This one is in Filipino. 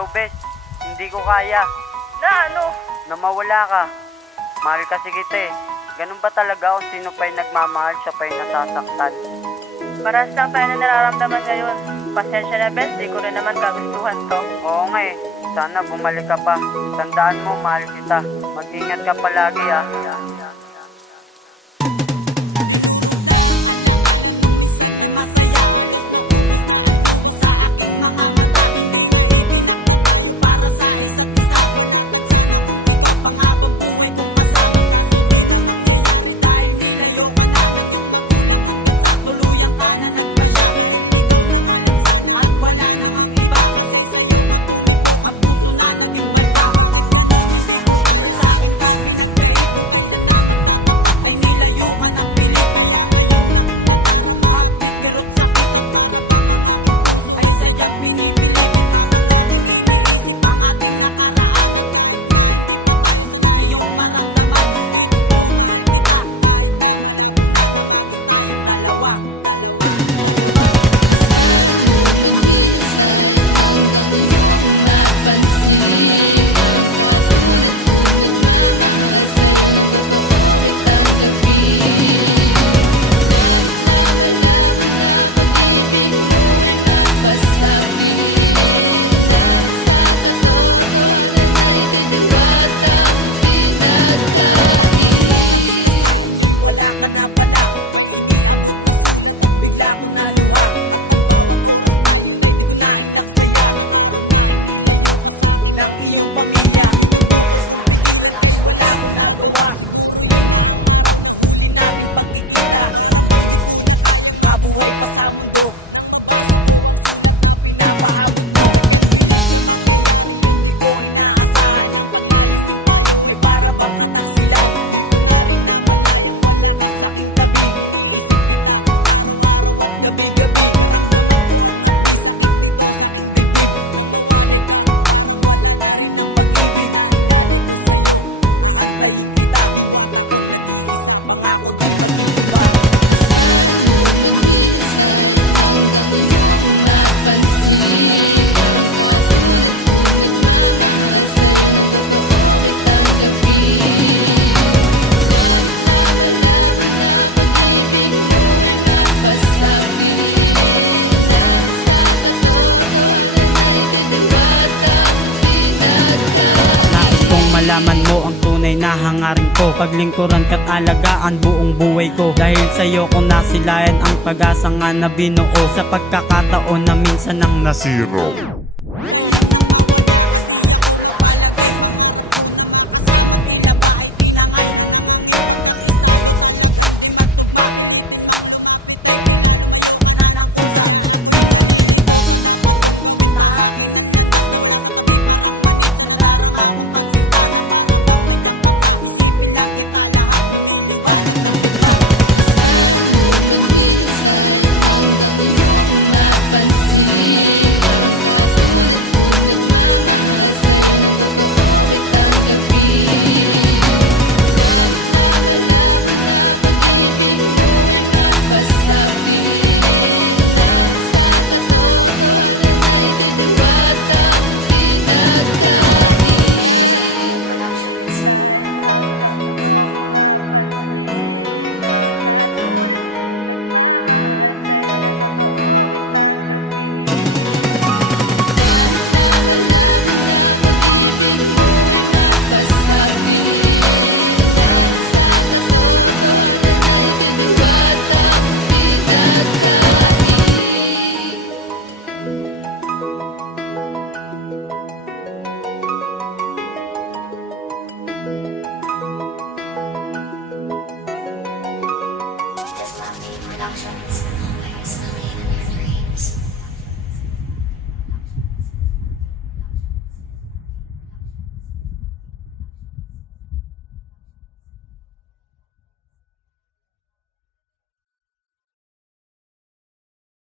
Hello, bes. Hindi ko kaya. Na ano? Na mawala ka. Mahal kasi kita eh. Ganun ba talaga kung sino pa yung nagmamahal, siya pa yung nasasaktan? Parehas lang tayo na nararamdaman ngayon. Pasensya na, bes. Di ko rin naman kagustuhan to. Oo nga eh. Sana bumalik ka pa. Tandaan mo, mahal kita. Mag-ingat ka palagi ah. Malaman mo ang tunay na hangarin ko, paglingkuran ka't alagaan buong buhay ko. Dahil sa'yo ko nasilayan ang pag-asa nga na binuo, sa pagkakataon na minsan nang nasiro.